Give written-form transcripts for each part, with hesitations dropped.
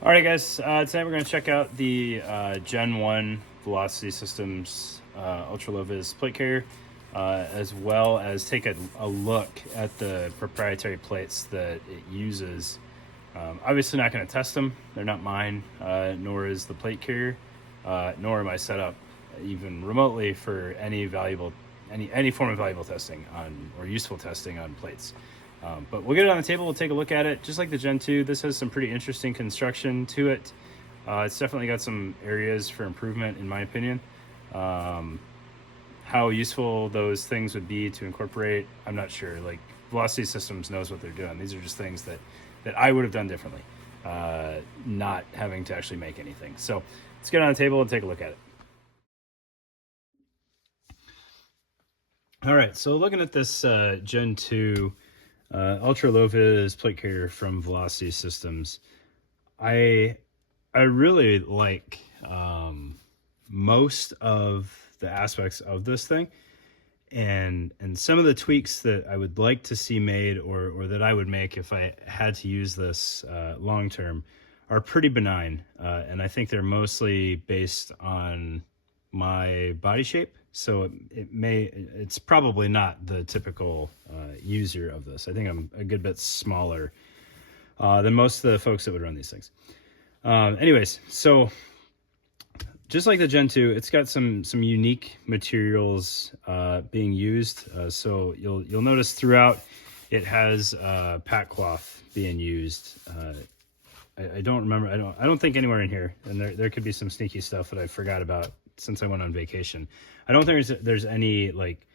All right, guys. Tonight we're going to check out the Gen 1 Velocity Systems Ultra Low Vis plate carrier, as well as take a look at the proprietary plates that it uses. Obviously, not going to test them; they're not mine, nor is the plate carrier, nor am I set up even remotely for any form of valuable testing on or useful testing on plates. But we'll get it on the table, we'll take a look at it. Just like the Gen 2, this has some pretty interesting construction to it. It's definitely got some areas for improvement, in my opinion. How useful those things would be to incorporate, I'm not sure. Like, Velocity Systems knows what they're doing. These are just things that I would have done differently, not having to actually make anything. So let's get on the table and take a look at it. All right, so looking at this Gen 2 ultra low vis plate carrier from Velocity Systems, I really like most of the aspects of this thing, and some of the tweaks that I would like to see made, or that I would make if I had to use this long term, are pretty benign, and I think they're mostly based on my body shape. So it's probably not the typical user of this. I think I'm a good bit smaller than most of the folks that would run these things. Anyways, so just like the Gen 2, it's got some unique materials being used. So you'll notice throughout it has pack cloth being used. I don't remember. I don't think anywhere in here, and there could be some sneaky stuff that I forgot about since I went on vacation. I don't think there's any like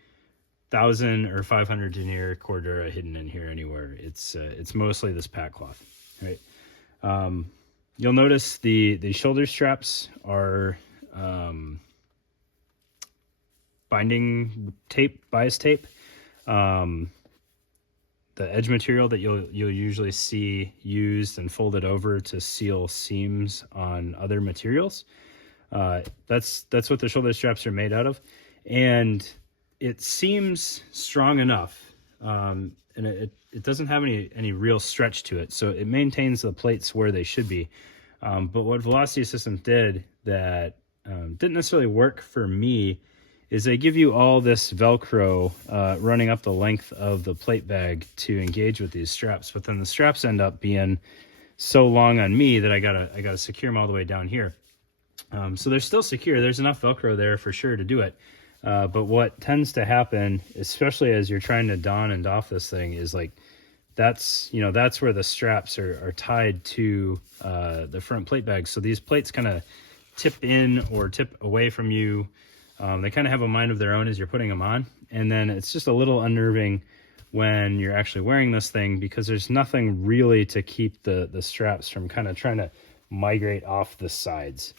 1,000 or 500 denier Cordura hidden in here anywhere. It's mostly this pack cloth, right? You'll notice the shoulder straps are binding tape, bias tape. The edge material that you'll usually see used and folded over to seal seams on other materials. That's what the shoulder straps are made out of, and it seems strong enough, and it doesn't have any real stretch to it, so it maintains the plates where they should be. But what Velocity Systems did that didn't necessarily work for me is they give you all this Velcro running up the length of the plate bag to engage with these straps, but then the straps end up being so long on me that I gotta secure them all the way down here. So they're still secure. There's enough Velcro there for sure to do it. But what tends to happen, especially as you're trying to don and doff this thing, is like that's where the straps are tied to the front plate bag. So these plates kind of tip in or tip away from you. They kind of have a mind of their own as you're putting them on. And then it's just a little unnerving when you're actually wearing this thing, because there's nothing really to keep the straps from kind of trying to migrate off the sides.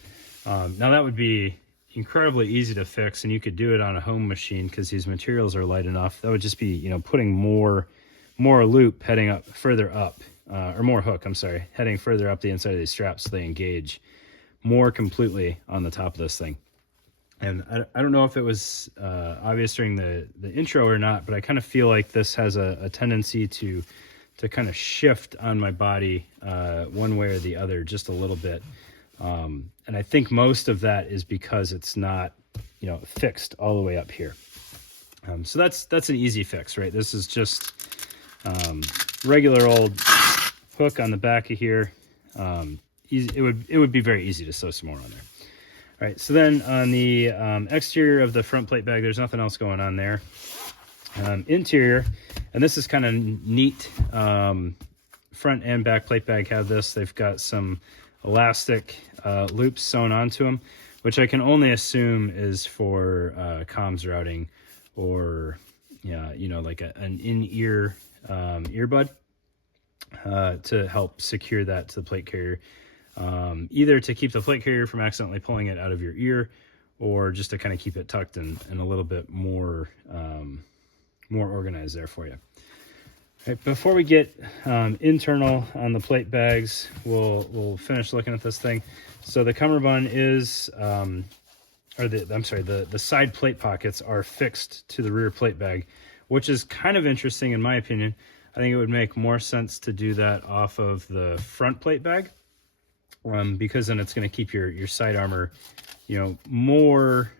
Now that would be incredibly easy to fix, and you could do it on a home machine because these materials are light enough. That would just be, putting more loop heading up further up, or more hook, I'm sorry, heading further up the inside of these straps so they engage more completely on the top of this thing. And I don't know if it was obvious during the intro or not, but I kind of feel like this has a tendency to kind of shift on my body one way or the other just a little bit. And I think most of that is because it's not, fixed all the way up here. So that's an easy fix, right? This is just regular old hook on the back of here. It would be very easy to sew some more on there. All right, so then on the exterior of the front plate bag, there's nothing else going on there. Interior, and this is kind of neat. Front and back plate bag have this. They've got some elastic loops sewn onto them, which I can only assume is for comms routing, or like an in-ear earbud to help secure that to the plate carrier, either to keep the plate carrier from accidentally pulling it out of your ear, or just to kind of keep it tucked and a little bit more organized there for you. Right, before we get internal on the plate bags, we'll finish looking at this thing. So the cummerbund is, the side plate pockets are fixed to the rear plate bag, which is kind of interesting in my opinion. I think it would make more sense to do that off of the front plate bag. because then it's going to keep your side armor, you know, more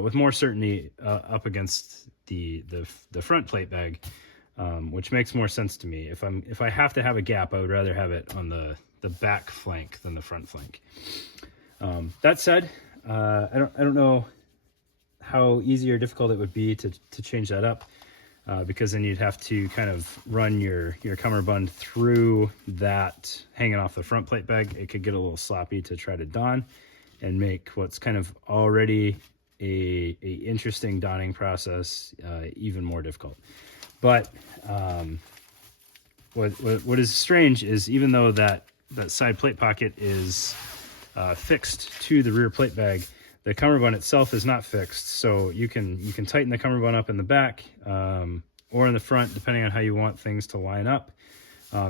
with more certainty up against the front plate bag, which makes more sense to me. If I have to have a gap, I would rather have it on the back flank than the front flank. That said, I don't know how easy or difficult it would be to change that up, because then you'd have to kind of run your cummerbund through that hanging off the front plate bag. It could get a little sloppy to try to don and make what's kind of already a interesting donning process even more difficult. But what is strange is, even though that side plate pocket is fixed to the rear plate bag, the cummerbund itself is not fixed. So you can tighten the cummerbund up in the back or in the front, depending on how you want things to line up.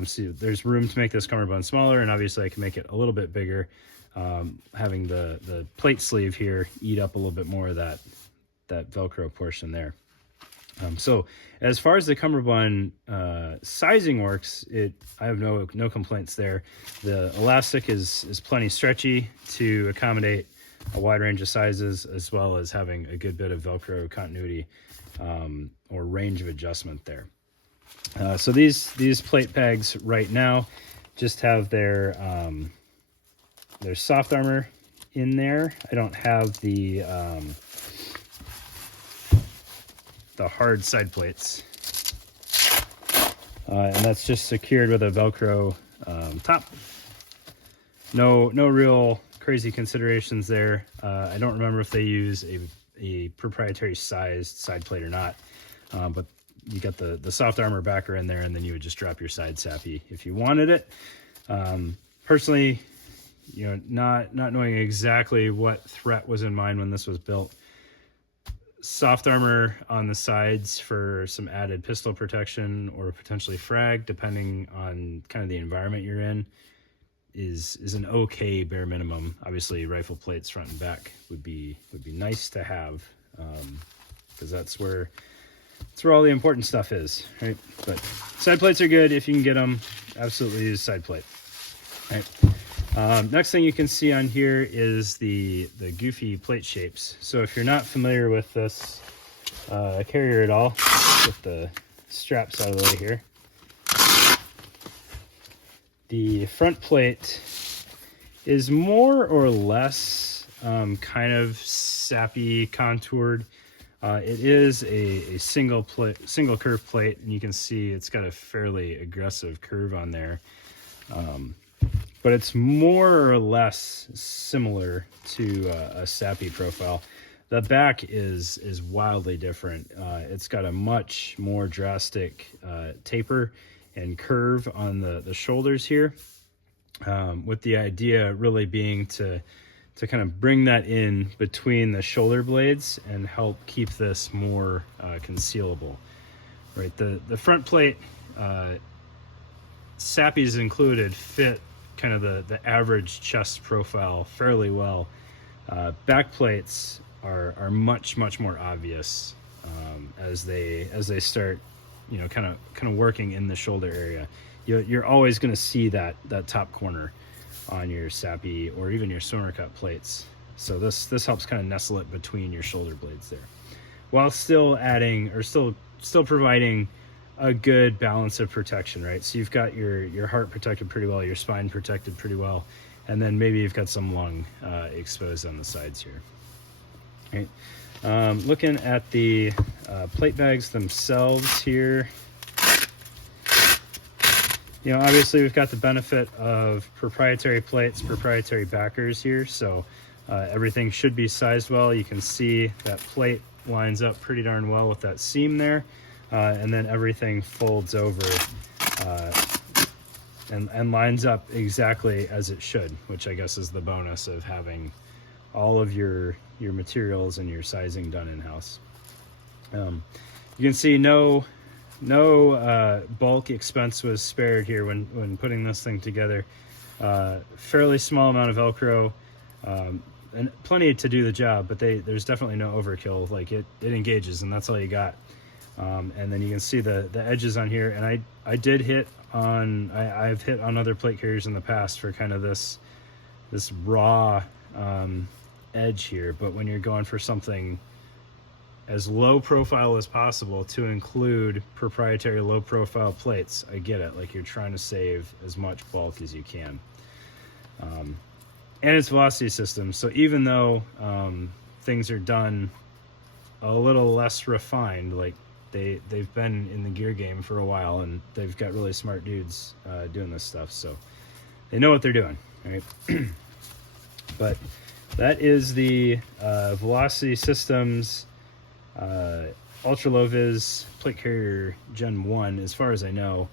So there's room to make this cummerbund smaller, and obviously I can make it a little bit bigger, having the plate sleeve here eat up a little bit more of that Velcro portion there. So as far as the cummerbund sizing works, I have no complaints there. The elastic is plenty stretchy to accommodate a wide range of sizes, as well as having a good bit of Velcro continuity or range of adjustment there. So these plate bags right now just have their soft armor in there. I don't have the hard side plates, and that's just secured with a Velcro top. No real crazy considerations there. I don't remember if they use a proprietary sized side plate or not, but you got the soft armor backer in there, and then you would just drop your side sappy if you wanted it. Personally, you know, not knowing exactly what threat was in mind when this was built, soft armor on the sides for some added pistol protection or potentially frag, depending on kind of the environment you're in, is an okay bare minimum. Obviously, rifle plates front and back would be nice to have, because that's where all the important stuff is, right? But side plates are good if you can get them. Absolutely use side plate. Right. Next thing you can see on here is the goofy plate shapes. So if you're not familiar with this carrier at all, get the straps out of the way here. The front plate is more or less kind of sappy contoured. It is a single curve plate, and you can see it's got a fairly aggressive curve on there. But it's more or less similar to a sappy profile. The back is wildly different. It's got a much more drastic taper and curve on the shoulders here, with the idea really being to kind of bring that in between the shoulder blades and help keep this more concealable. Right, the front plate, sappies included, fit kind of the average chest profile fairly well. Back plates are much more obvious as they start, you know, kind of working in the shoulder area. You're always going to see that top corner on your sappy or even your swimmer cut plates. So this helps kind of nestle it between your shoulder blades there, while still adding or still providing a good balance of protection, right? So you've got your heart protected pretty well, your spine protected pretty well, and then maybe you've got some lung exposed on the sides here. Right. Looking at the plate bags themselves here, you know, obviously we've got the benefit of proprietary plates, proprietary backers here, so everything should be sized well. You can see that plate lines up pretty darn well with that seam there, and then everything folds over and lines up exactly as it should, which I guess is the bonus of having all of your materials and your sizing done in-house. You can see no bulk expense was spared here when putting this thing together. Fairly small amount of Velcro, and plenty to do the job, but there's definitely no overkill. Like it engages, and that's all you got. And then you can see the edges on here, and I've hit on other plate carriers in the past for kind of this raw edge here, but when you're going for something as low profile as possible to include proprietary low profile plates, I get it. Like, you're trying to save as much bulk as you can. And it's velocity system, so even though things are done a little less refined, like they've been in the gear game for a while, and they've got really smart dudes doing this stuff, so they know what they're doing, right? But that is the Velocity Systems Ultra Low Vis Plate Carrier Gen 1, as far as I know.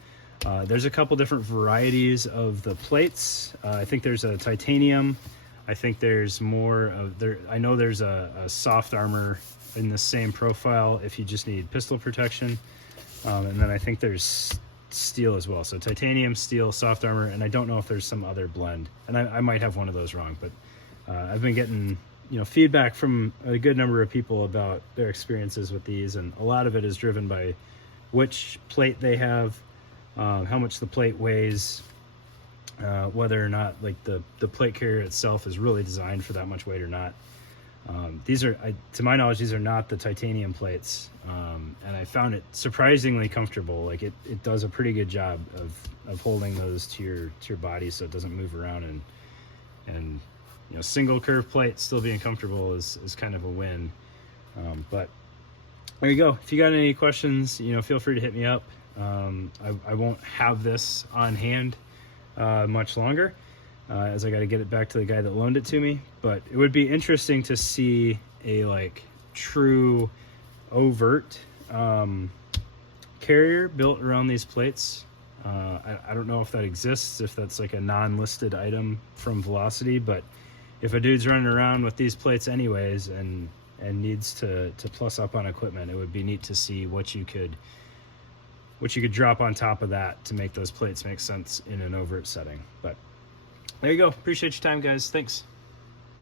There's a couple different varieties of the plates. I think there's a titanium. I think there's more of there. I know there's a soft armor in the same profile if you just need pistol protection. And then I think there's steel as well. So titanium, steel, soft armor, and I don't know if there's some other blend. And I might have one of those wrong, but I've been getting feedback from a good number of people about their experiences with these, and a lot of it is driven by which plate they have, how much the plate weighs, whether or not like the plate carrier itself is really designed for that much weight or not. These are, to my knowledge, these are not the titanium plates, and I found it surprisingly comfortable. Like it does a pretty good job of holding those to your body so it doesn't move around, and single curve plate still being comfortable is kind of a win. But there you go. If you got any questions, feel free to hit me up. I won't have this on hand much longer, as I got to get it back to the guy that loaned it to me. But it would be interesting to see a true overt carrier built around these plates. I don't know if that exists, if that's like a non-listed item from Velocity, but if a dude's running around with these plates anyways and needs to plus up on equipment, it would be neat to see what you could drop on top of that to make those plates make sense in an overt setting. But there you go. Appreciate your time, guys. Thanks.